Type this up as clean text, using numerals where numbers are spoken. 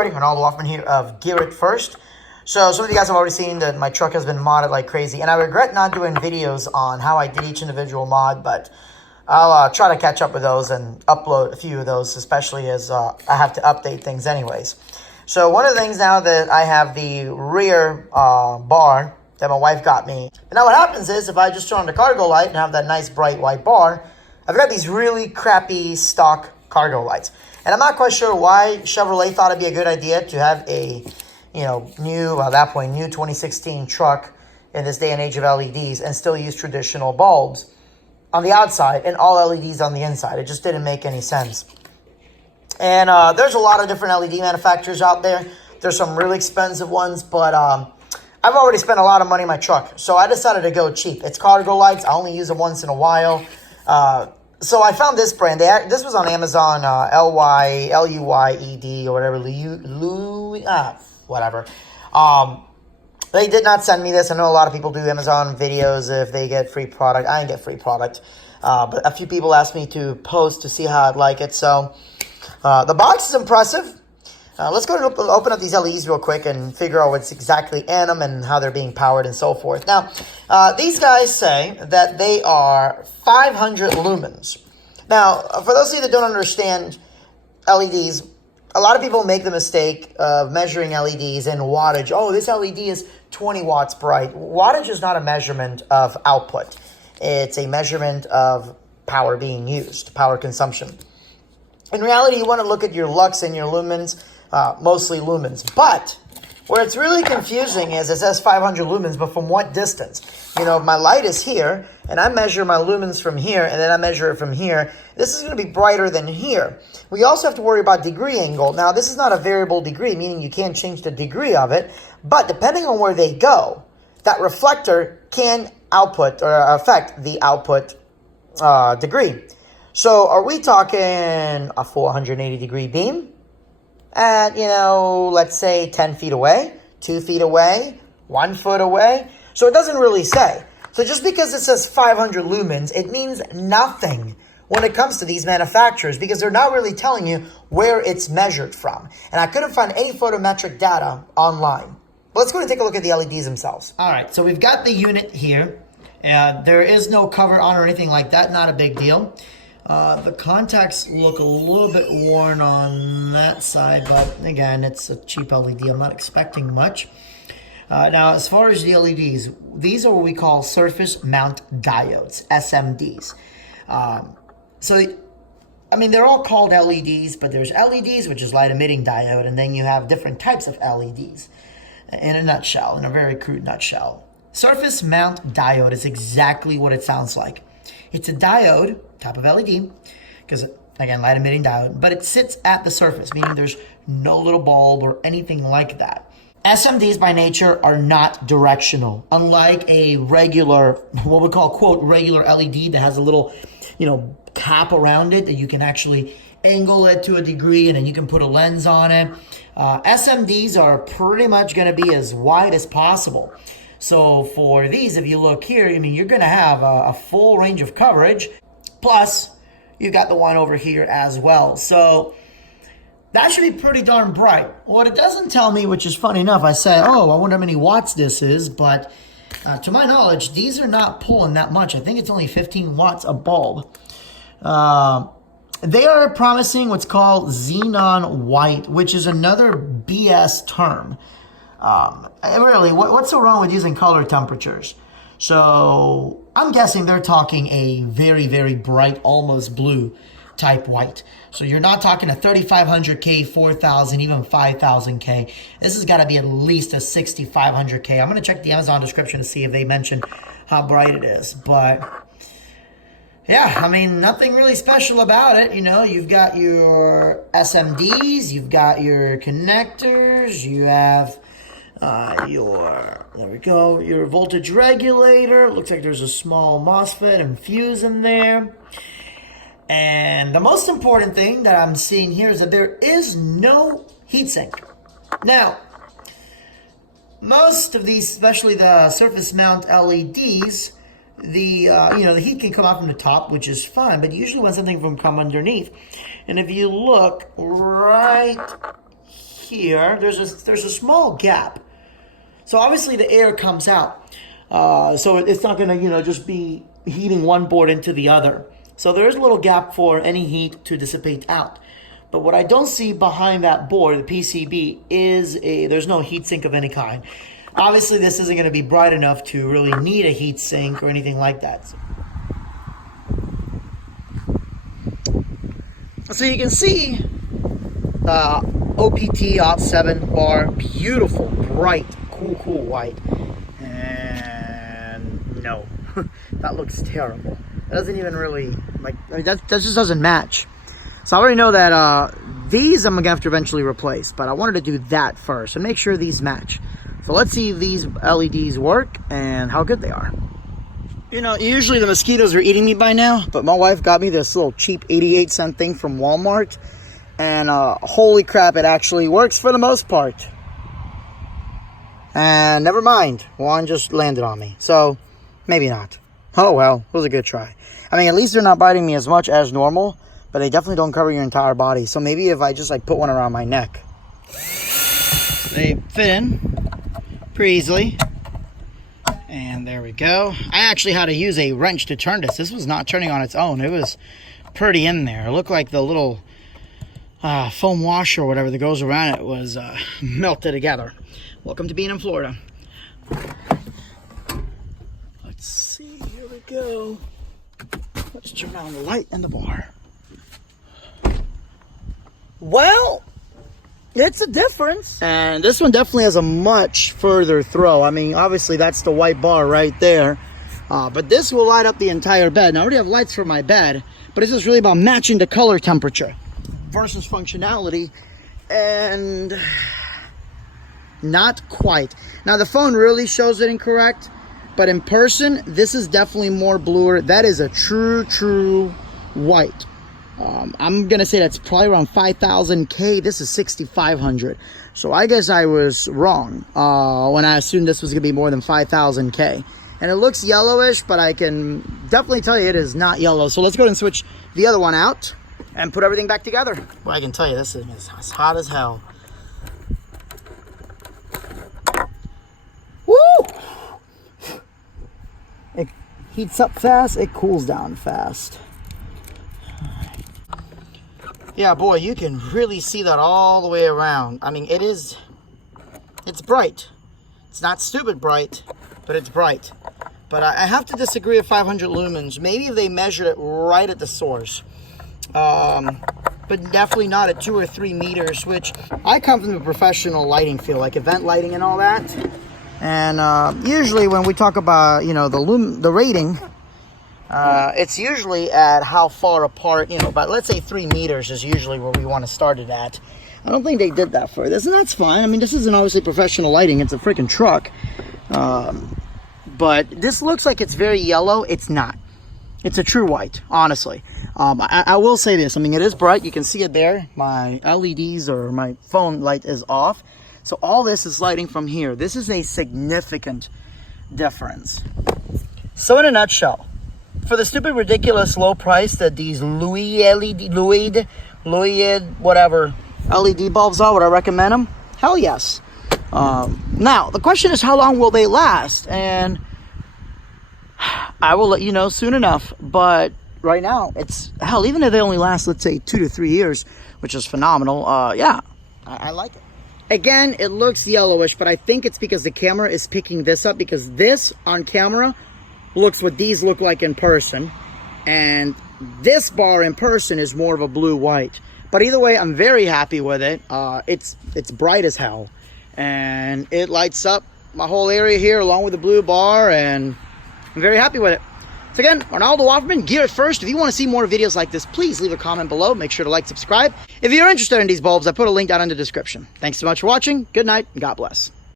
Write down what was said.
everybody, Ronaldo Hoffman here of Gear It First. So some of you guys have already seen that my truck has been modded like crazy, and I regret not doing videos on how I did each individual mod, but I'll try to catch up with those and upload a few of those, especially as I have to update things anyways. So one of the things now that I have the rear bar that my wife got me. And now what happens is if I just turn on the cargo light and have that nice bright white bar, I've got these really crappy stock cargo lights. And I'm not quite sure why Chevrolet thought it'd be a good idea to have a, new, at that point, new 2016 truck in this day and age of LEDs and still use traditional bulbs on the outside and all LEDs on the inside. It just didn't make any sense. And there's a lot of different LED manufacturers out there. There's some really expensive ones, but I've already spent a lot of money on my truck, so I decided to go cheap. It's cargo lights. I only use them once in a while. So I found this brand. This was on Amazon, Luyed or whatever, whatever. They did not send me this. I know a lot of people do Amazon videos if they get free product. I didn't get free product, but a few people asked me to post to see how I'd like it. So the box is impressive. Let's go and open up these LEDs real quick and figure out what's exactly in them and how they're being powered and so forth. Now, these guys say that they are 500 lumens. Now, for those of you that don't understand LEDs, a lot of people make the mistake of measuring LEDs in wattage. Oh, this LED is 20 watts bright. Wattage is not a measurement of output. It's a measurement of power being used, power consumption. In reality, you want to look at your lux and your lumens, mostly lumens. But where it's really confusing is it says 500 lumens, but from what distance? My light is here, and I measure my lumens from here, and then I measure it from here. This is going to be brighter than here. We also have to worry about degree angle. Now, this is not a variable degree, meaning you can't change the degree of it, but depending on where they go, that reflector can output or affect the output degree. So are we talking a 480 degree beam at, let's say 10 feet away, 2 feet away, 1 foot away? So it doesn't really say. So just because it says 500 lumens, it means nothing when it comes to these manufacturers because they're not really telling you where it's measured from. And I couldn't find any photometric data online. But let's go and take a look at the LEDs themselves. All right, so we've got the unit here. There is no cover on or anything like that, not a big deal. The contacts look a little bit worn on that side, but again, it's a cheap LED. I'm not expecting much. Now, as far as the LEDs, these are what we call surface mount diodes, SMDs. They're all called LEDs, but there's LEDs, which is light emitting diode, and then you have different types of LEDs in a nutshell, in a very crude nutshell. Surface mount diode is exactly what it sounds like. It's a diode type of LED, because again, light emitting diode, but it sits at the surface, meaning there's no little bulb or anything like that. SMDs by nature are not directional, unlike a regular, what we call, quote, regular LED that has a little, cap around it that you can actually angle it to a degree and then you can put a lens on it. SMDs are pretty much going to be as wide as possible. So for these, if you look here, you're going to have a full range of coverage. Plus, you've got the one over here as well. So that should be pretty darn bright. What it doesn't tell me, which is funny enough, I say, I wonder how many watts this is. But to my knowledge, these are not pulling that much. I think it's only 15 watts a bulb. They are promising what's called xenon white, which is another BS term. Really, what's so wrong with using color temperatures? So I'm guessing they're talking a very, very bright, almost blue type white. So you're not talking a 3500K, 4000, even 5000K. This has got to be at least a 6500K. I'm going to check the Amazon description to see if they mention how bright it is. But yeah, nothing really special about it. You've got your SMDs, you've got your connectors, you have your voltage regulator. Looks like there's a small MOSFET and fuse in there. And the most important thing that I'm seeing here is that there is no heatsink. Now, most of these, especially the surface mount LEDs, the heat can come out from the top, which is fine, but you usually want something from come underneath. And if you look right here, there's a small gap. So obviously the air comes out. So it's not gonna, just be heating one board into the other. So there is a little gap for any heat to dissipate out. But what I don't see behind that board, the PCB, is there's no heat sink of any kind. Obviously, this isn't going to be bright enough to really need a heat sink or anything like that. So you can see OPT OPT7 bar, beautiful, bright, cool white. And no, that looks terrible. It doesn't even really, that just doesn't match. So I already know that these I'm going to have to eventually replace, but I wanted to do that first and make sure these match. So let's see if these LEDs work and how good they are. Usually the mosquitoes are eating me by now, but my wife got me this little cheap 88-cent thing from Walmart, and holy crap, it actually works for the most part. And never mind, one just landed on me, so maybe not. Oh well, it was a good try. I mean, at least they're not biting me as much as normal, but they definitely don't cover your entire body. So maybe if I just put one around my neck. They fit in pretty easily. And there we go. I actually had to use a wrench to turn this. This was not turning on its own. It was pretty in there. It looked like the little foam washer or whatever that goes around it was melted together. Welcome to being in Florida. Let's see. Here we go. Let's turn on the light and the bar. Well, it's a difference. And this one definitely has a much further throw. I mean, obviously that's the white bar right there. But this will light up the entire bed. Now, I already have lights for my bed, but it's just really about matching the color temperature versus functionality. And not quite. Now, the phone really shows it incorrect, but in person, this is definitely more bluer. That is a true white. I'm going to say that's probably around 5,000 K. This is 6,500. So I guess I was wrong when I assumed this was going to be more than 5,000 K. And it looks yellowish, but I can definitely tell you it is not yellow. So let's go ahead and switch the other one out and put everything back together. Well, I can tell you this thing is as hot as hell. Woo! It heats up fast, it cools down fast. Yeah, boy, you can really see that all the way around. I mean, it's bright. It's not stupid bright, but it's bright. But I have to disagree with 500 lumens. Maybe if they measured it right at the source. But definitely not at 2 or 3 meters, which I come from the professional lighting field, like event lighting and all that. And usually when we talk about, the rating, it's usually at how far apart, but let's say 3 meters is usually where we want to start it at. I don't think they did that for this, and that's fine. I mean, this isn't obviously professional lighting. It's a freaking truck. But this looks like it's very yellow. It's not. It's a true white, honestly. I will say this. I mean, it is bright. You can see it there. My LEDs or my phone light is off. So all this is lighting from here. This is a significant difference. So in a nutshell, for the stupid, ridiculous low price that these Luid, whatever LED bulbs are, would I recommend them? Hell yes. Now, the question is, how long will they last? And I will let you know soon enough. But right now, hell, even if they only last, let's say, 2 to 3 years, which is phenomenal, yeah, I like it. Again, it looks yellowish, but I think it's because the camera is picking this up, because this on camera looks what these look like in person, and this bar in person is more of a blue-white. But either way, I'm very happy with it. It's bright as hell, and it lights up my whole area here along with the blue bar, and I'm very happy with it. So again, Ronaldo Offerman, Gear It First. If you want to see more videos like this, please leave a comment below. Make sure to like, subscribe. If you're interested in these bulbs, I put a link down in the description. Thanks so much for watching. Good night, and God bless.